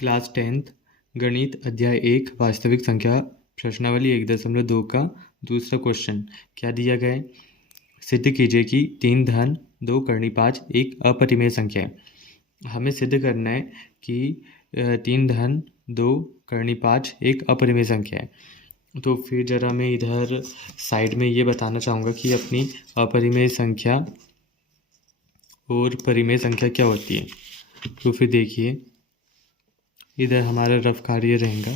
Class 10th गणित अध्याय 1 वास्तविक संख्या प्रश्नावली 1.2 का दूसरा क्वेश्चन क्या दिया गया है। सिद्ध कीजिए कि 3 धन 2 करनी 5 एक अपरिमेय संख्या है। हमें सिद्ध करना है कि 3 धन 2 करनी 5 एक अपरिमेय संख्या है। तो फिर ज़रा मैं इधर साइड में ये बताना चाहूँगा कि अपनी अपरिमेय संख्या और परिमेय संख्या क्या होती है। तो फिर देखिए इधर हमारा रफ कार्य रहेगा।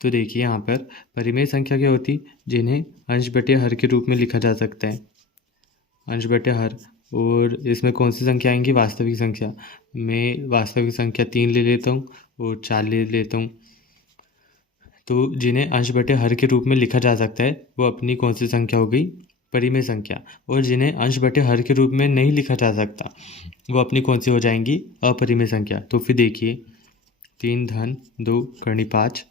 तो देखिए यहाँ पर परिमेय संख्या क्या होती, जिन्हें अंश बटे हर के रूप में लिखा जा सकता है, अंश बटे हर। और इसमें कौन सी संख्या आएंगी, वास्तविक संख्या। मैं वास्तविक संख्या 3 ले लेता हूँ और 4 ले लेता हूँ। तो जिन्हें अंश बटे हर के रूप में लिखा जा सकता है वो अपनी कौन सी संख्या हो गई, परिमेय संख्या। और जिन्हें अंश बटे हर के रूप में नहीं लिखा जा सकता वो अपनी कौन सी हो जाएंगी, अपरिमेय संख्या। तो फिर देखिए 3 धन 2 करनी 5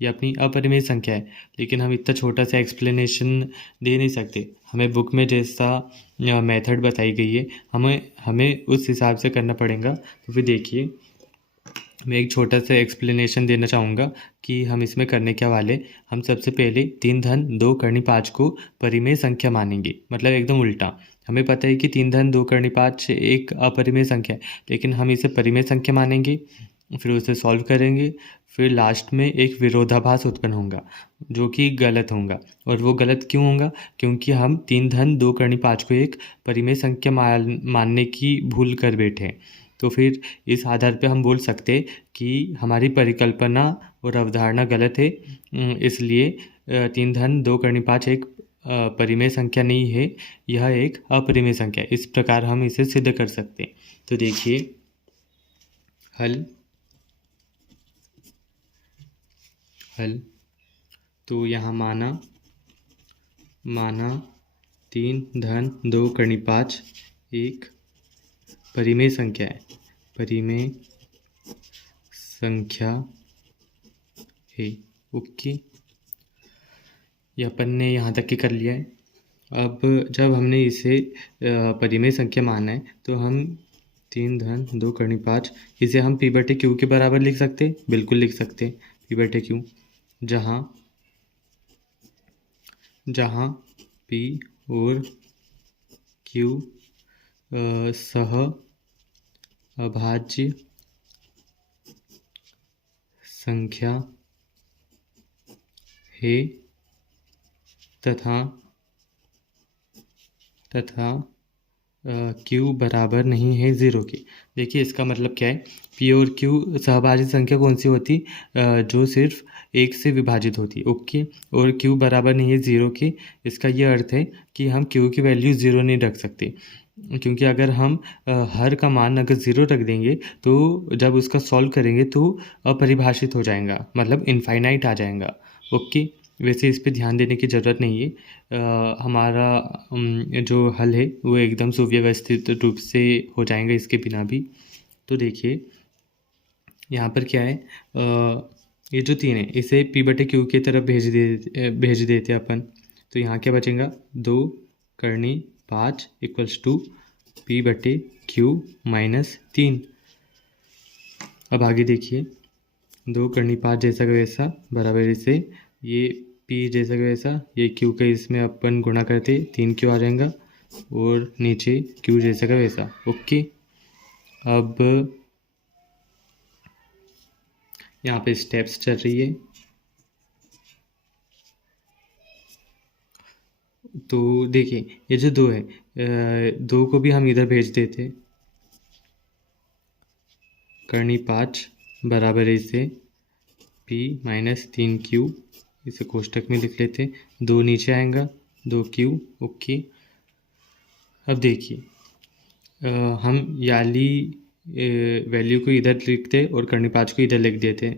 ये अपनी अपरिमेय संख्या है, लेकिन हम इतना छोटा सा एक्सप्लेनेशन दे नहीं सकते। हमें बुक में जैसा मेथड बताई गई है हमें उस हिसाब से करना पड़ेगा। तो फिर देखिए मैं एक छोटा सा एक्सप्लेनेशन देना चाहूँगा कि हम इसमें करने क्या वाले। हम सबसे पहले 3 धन 2 करनी 5 को परिमेय संख्या मानेंगे, मतलब एकदम उल्टा। हमें पता है कि 3 धन 2 करनी 5 एक अपरिमेय संख्या है, लेकिन हम इसे परिमेय संख्या मानेंगे, फिर उसे सॉल्व करेंगे। फिर लास्ट में एक विरोधाभास उत्पन्न होगा जो कि गलत होगा। और वो गलत क्यों होगा, क्योंकि हम 3 धन 2 करनी 5 को एक परिमेय संख्या मानने की भूल कर बैठे। तो फिर इस आधार पे हम बोल सकते कि हमारी परिकल्पना और अवधारणा गलत है। इसलिए 3 धन 2 करनी 5 एक परिमेय संख्या नहीं है, यह एक अपरिमेय संख्या है। इस प्रकार हम इसे सिद्ध कर सकते हैं। तो देखिए हल तो यहाँ माना 3 धन 2 करनी 5 एक परिमेय संख्या है, परिमेय संख्या है। ओके, ये अपन ने यहाँ तक के कर लिया है। अब जब हमने इसे परिमेय संख्या माना है तो हम 3 धन 2 करनी 5 इसे हम पी बटे क्यू के बराबर लिख सकते, बिल्कुल लिख सकते पी बटे क्यू, जहाँ पी और क्यू सह अभाज्य संख्या है तथा क्यू बराबर नहीं है 0 के। देखिए इसका मतलब क्या है, पी और क्यू सहभाज्य संख्या कौन सी होती, जो सिर्फ 1 से विभाजित होती है। ओके, और क्यू बराबर नहीं है 0 के। इसका ये अर्थ है कि हम क्यू की वैल्यू 0 नहीं रख सकते, क्योंकि अगर हम हर का मान अगर 0 रख देंगे तो जब उसका सॉल्व करेंगे तो अपरिभाषित हो जाएगा, मतलब इनफाइनाइट आ जाएगा। ओके, वैसे इस पे ध्यान देने की ज़रूरत नहीं है। हमारा जो हल है वो एकदम सुव्यवस्थित रूप से हो जाएगा इसके बिना भी। तो देखिए यहाँ पर क्या है, ये जो 3 है इसे पी बटे क्यू की तरफ भेज देते अपन। तो यहाँ क्या बचेगा, 2 करनी 5 इक्वल्स टू पी बटे क्यू माइनस 3। अब आगे देखिए 2 करनी 5 जैसा का वैसा बराबर इसे ये पी जैसा का वैसा ये क्यू का इसमें अपन गुणा करते 3 क्यू आ जाएगा और नीचे क्यू जैसा का वैसा। ओके, अब यहाँ पे स्टेप्स चल रही है। तो देखिए ये जो 2 है, 2 को भी हम इधर भेज देते, करनी 5 बराबर इसे पी माइनस 3 क्यू, इसे कोष्टक में लिख लेते, 2 नीचे आएगा 2 क्यू। ओके, अब देखिए हम याली वैल्यू को इधर लिखते और करनी 5 को इधर लिख देते,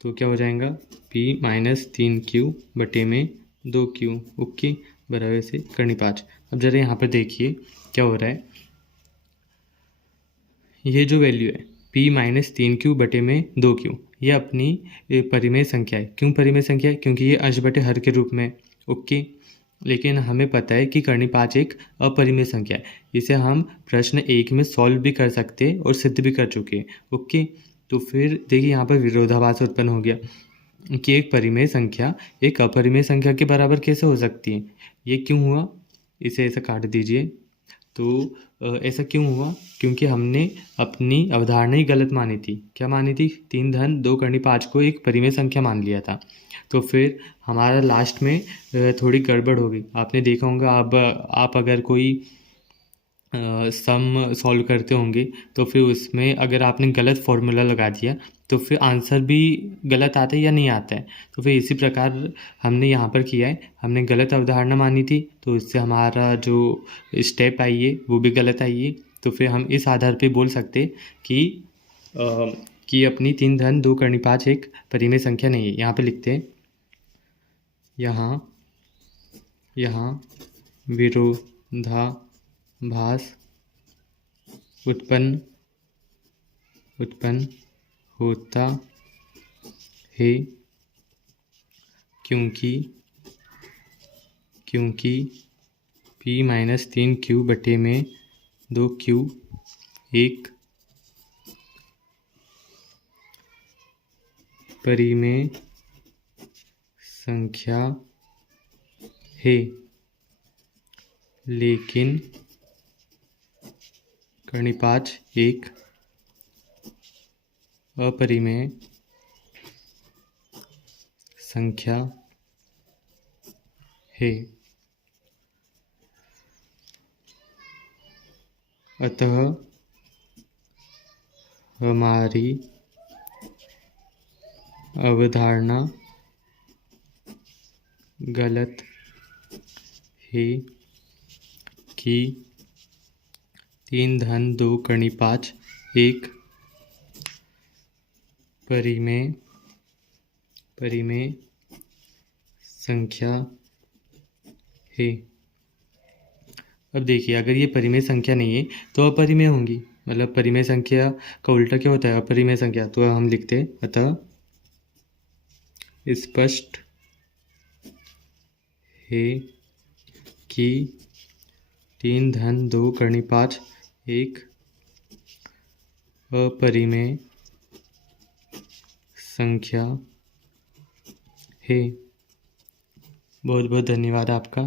तो क्या हो जाएगा, पी माइनस 3 क्यू बटे में 2 क्यू। ओके, बराबर से करनी 5। अब जरा यहाँ पर देखिए क्या हो रहा है, ये जो वैल्यू है p माइनस 3 क्यू बटे में 2 क्यू ये अपनी परिमेय संख्या है। क्यों परिमेय संख्या है, क्योंकि ये अंश बटे हर के रूप में। ओके, लेकिन हमें पता है कि करनी 5 एक अपरिमेय संख्या है। इसे हम प्रश्न 1 में सॉल्व भी कर सकते और सिद्ध भी कर चुके हैं। ओके, तो फिर देखिए यहाँ पर विरोधाभास उत्पन्न हो गया कि एक परिमेय संख्या एक अपरिमेय संख्या के बराबर कैसे हो सकती है। ये क्यों हुआ, इसे ऐसा काट दीजिए। तो ऐसा क्यों हुआ, क्योंकि हमने अपनी अवधारणा ही गलत मानी थी। क्या मानी थी? 3 धन 2 करनी 5 को एक परिमेय संख्या मान लिया था। तो फिर हमारा लास्ट में थोड़ी गड़बड़ हो गई। आपने देखा होगा, अब आप अगर कोई सम सॉल्व करते होंगे तो फिर उसमें अगर आपने गलत फॉर्मूला लगा दिया तो फिर आंसर भी गलत आता है या नहीं आता है। तो फिर इसी प्रकार हमने यहाँ पर किया है, हमने गलत अवधारणा मानी थी तो इससे हमारा जो स्टेप आई है वो भी गलत आई है। तो फिर हम इस आधार पे बोल सकते कि कि अपनी 3 धन 2 करनी 5 एक परिमेय संख्या नहीं है। यहाँ पे लिखते हैं, यहाँ विरोधाभास उत्पन्न होता है क्योंकि p-3q बटे में 2q एक परिमेय संख्या है, लेकिन करनी 5 एक अपरिमेय संख्या है। अतः हमारी अवधारणा गलत है कि 3 धन 2 करनी 5 एक परिमेय संख्या है। अब देखिए, अगर ये परिमेय संख्या नहीं है तो अपरिमेय होंगी, मतलब परिमेय संख्या का उल्टा क्या होता है? अपरिमेय संख्या। तो हम लिखते हैं, अतः स्पष्ट है कि 3 धन 2 करनी 5 एक अपरिमेय संख्या है। बहुत बहुत धन्यवाद आपका।